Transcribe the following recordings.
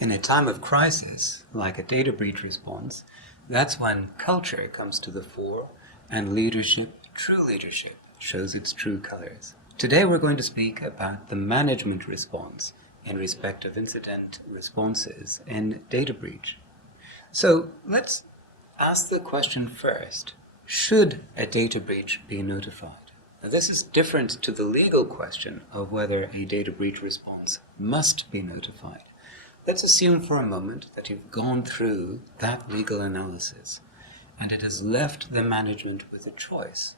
In a time of crisis, like a data breach response, that's when culture comes to the fore and leadership, true leadership, shows its true colors. Today we're going to speak about the management response in respect of incident responses in data breach. So let's ask the question first, should a data breach be notified? Now, this is different to the legal question of whether a data breach response must be notified. Let's assume for a moment that you've gone through that legal analysis and it has left the management with a choice,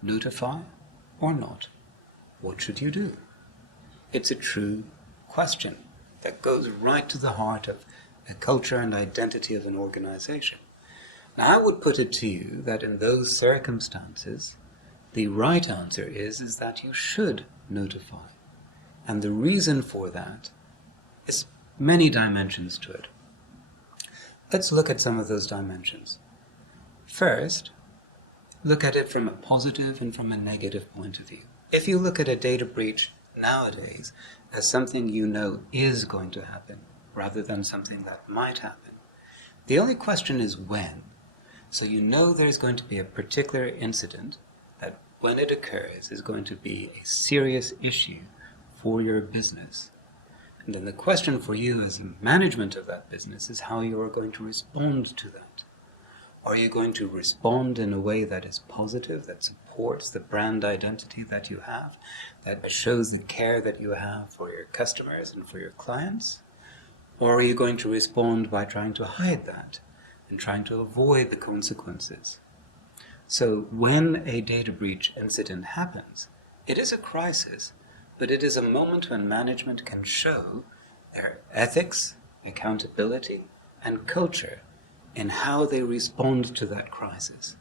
notify or not. What should you do? It's a true question that goes right to the heart of the culture and identity of an organization. Now, I would put it to you that in those circumstances, the right answer is that you should notify. And the reason for that is many dimensions to it. Let's look at some of those dimensions. First, look at it from a positive and from a negative point of view. If you look at a data breach nowadays as something you know is going to happen, rather than something that might happen, the only question is when. So you know there's going to be a particular incident that when it occurs is going to be a serious issue for your business. And then the question for you as a management of that business is how you are going to respond to that. Are you going to respond in a way that is positive, that supports the brand identity that you have, that shows the care that you have for your customers and for your clients? Or are you going to respond by trying to hide that and trying to avoid the consequences? So when a data breach incident happens, it is a crisis, but it is a moment when management can show their ethics, accountability, and culture in how they respond to that crisis.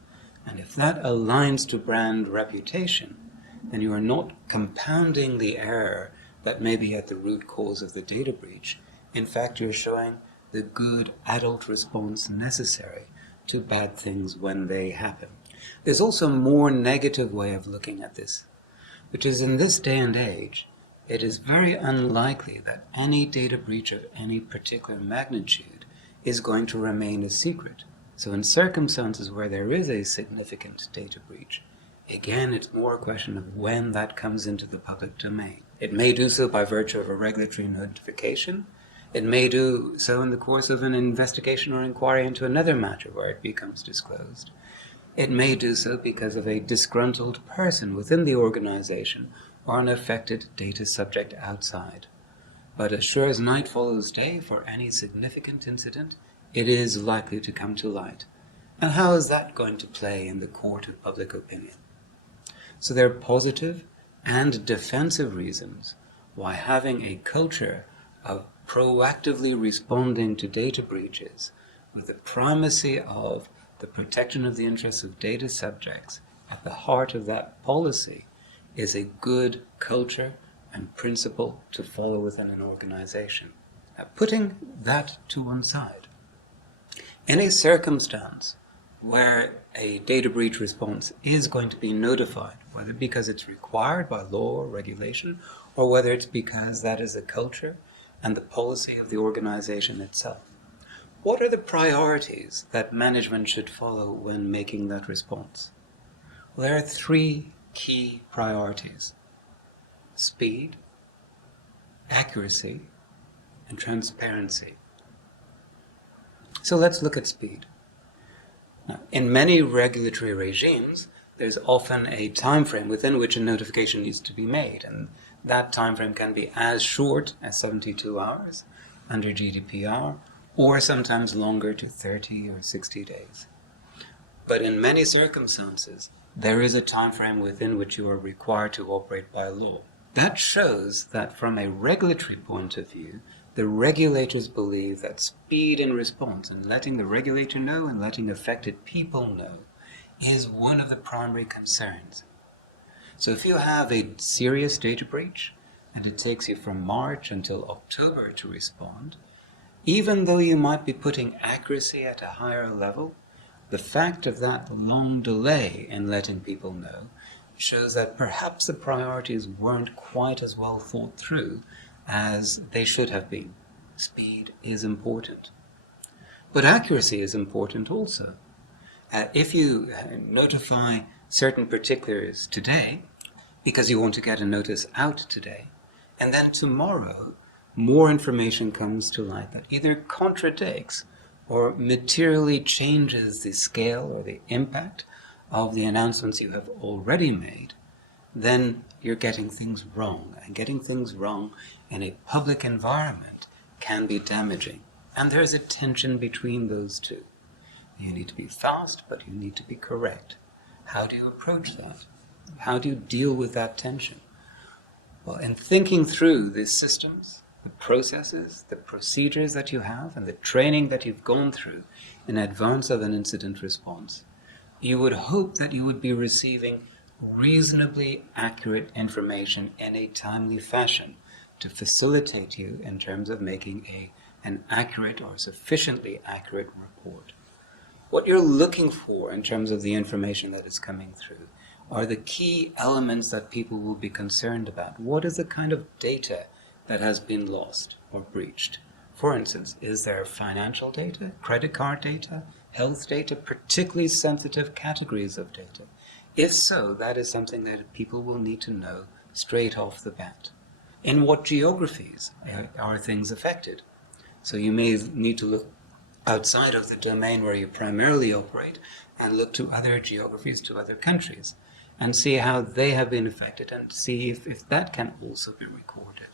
And if that aligns to brand reputation, then you are not compounding the error that may be at the root cause of the data breach. In fact, you're showing the good adult response necessary to bad things when they happen. There's also a more negative way of looking at this, which is in this day and age, it is very unlikely that any data breach of any particular magnitude is going to remain a secret. So in circumstances where there is a significant data breach, again, it's more a question of when that comes into the public domain. It may do so by virtue of a regulatory notification. It may do so in the course of an investigation or inquiry into another matter where it becomes disclosed. It may do so because of a disgruntled person within the organization or an affected data subject outside. But as sure as night follows day for any significant incident, it is likely to come to light. And how is that going to play in the court of public opinion? So there are positive and defensive reasons why having a culture of proactively responding to data breaches with the primacy of the protection of the interests of data subjects at the heart of that policy is a good culture and principle to follow within an organization. Now, putting that to one side, in a circumstance where a data breach response is going to be notified, whether because it's required by law or regulation, or whether it's because that is the culture and the policy of the organization itself, what are the priorities that management should follow when making that response? Well, there are three key priorities: speed, accuracy, and transparency. So let's look at speed. Now, in many regulatory regimes, there's often a time frame within which a notification needs to be made, and that time frame can be as short as 72 hours under GDPR, or sometimes longer to 30 or 60 days. But in many circumstances, there is a time frame within which you are required to operate by law. That shows that from a regulatory point of view, the regulators believe that speed in response and letting the regulator know and letting affected people know is one of the primary concerns. So if you have a serious data breach and it takes you from March until October to respond, even though you might be putting accuracy at a higher level, the fact of that long delay in letting people know shows that perhaps the priorities weren't quite as well thought through as they should have been. speed is important. But accuracy is important also. If you notify certain particulars today, because you want to get a notice out today, and then tomorrow more information comes to light that either contradicts or materially changes the scale or the impact of the announcements you have already made, then you're getting things wrong. And getting things wrong in a public environment can be damaging. And there's a tension between those two. You need to be fast, but you need to be correct. How do you approach that? How do you deal with that tension? Well, in thinking through the systems, the processes, the procedures that you have, and the training that you've gone through in advance of an incident response, you would hope that you would be receiving reasonably accurate information in a timely fashion to facilitate you in terms of making an accurate or sufficiently accurate report. What you're looking for in terms of the information that is coming through are the key elements that people will be concerned about. What is the kind of data that has been lost or breached? For instance, is there financial data, credit card data, health data, particularly sensitive categories of data? If so, that is something that people will need to know straight off the bat. In what geographies are things affected? So you may need to look outside of the domain where you primarily operate and look to other geographies, to other countries, and see how they have been affected and see if that can also be recorded.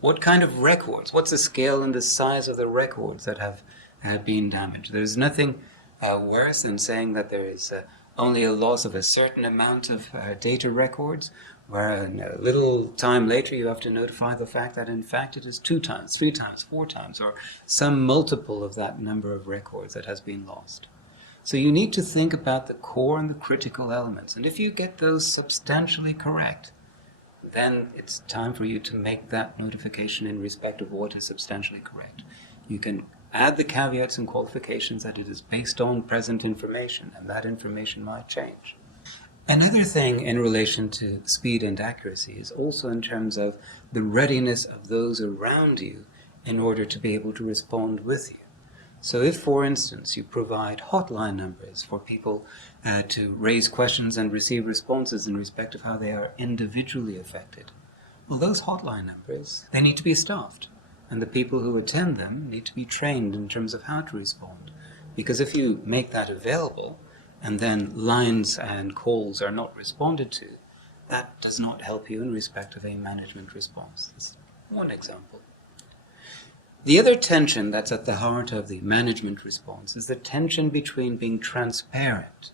What kind of records? What's the scale and the size of the records that have been damaged? There's nothing worse than saying that there is only a loss of a certain amount of data records, where a little time later you have to notify the fact that in fact it is 2 times, 3 times, 4 times, or some multiple of that number of records that has been lost. So you need to think about the core and the critical elements, and if you get those substantially correct, then it's time for you to make that notification in respect of what is substantially correct. You can add the caveats and qualifications that it is based on present information, and that information might change. Another thing in relation to speed and accuracy is also in terms of the readiness of those around you in order to be able to respond with you. So if, for instance, you provide hotline numbers for people to raise questions and receive responses in respect of how they are individually affected, well, those hotline numbers, they need to be staffed. And the people who attend them need to be trained in terms of how to respond. Because if you make that available, and then lines and calls are not responded to, that does not help you in respect of a management response. That's one example. The other tension that's at the heart of the management response is the tension between being transparent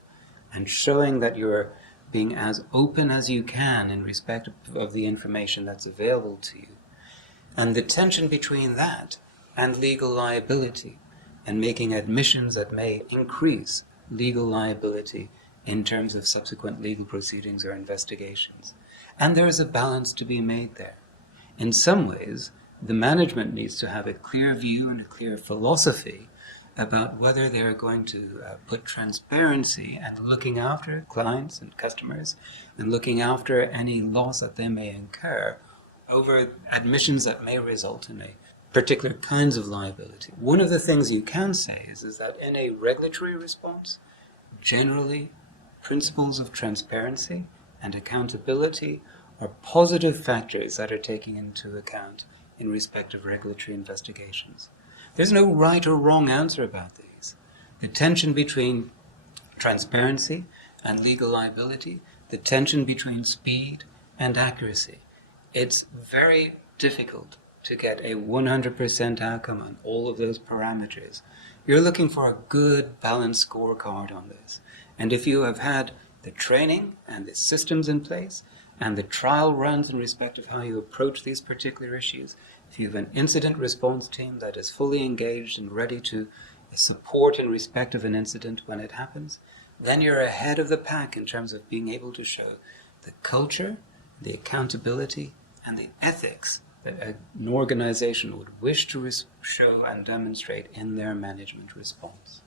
and showing that you're being as open as you can in respect of the information that's available to you, and the tension between that and legal liability, and making admissions that may increase legal liability in terms of subsequent legal proceedings or investigations. And there is a balance to be made there. In some ways, the management needs to have a clear view and a clear philosophy about whether they're going to put transparency and looking after clients and customers and looking after any loss that they may incur over admissions that may result in a particular kinds of liability. One of the things you can say is that in a regulatory response, generally, principles of transparency and accountability are positive factors that are taken into account in respect of regulatory investigations. There's no right or wrong answer about these. The tension between transparency and legal liability, the tension between speed and accuracy. It's very difficult to get a 100% outcome on all of those parameters. You're looking for a good balanced scorecard on this. And if you have had the training and the systems in place and the trial runs in respect of how you approach these particular issues, if you have an incident response team that is fully engaged and ready to support in respect of an incident when it happens, then you're ahead of the pack in terms of being able to show the culture, the accountability, and the ethics that an organization would wish to show and demonstrate in their management response.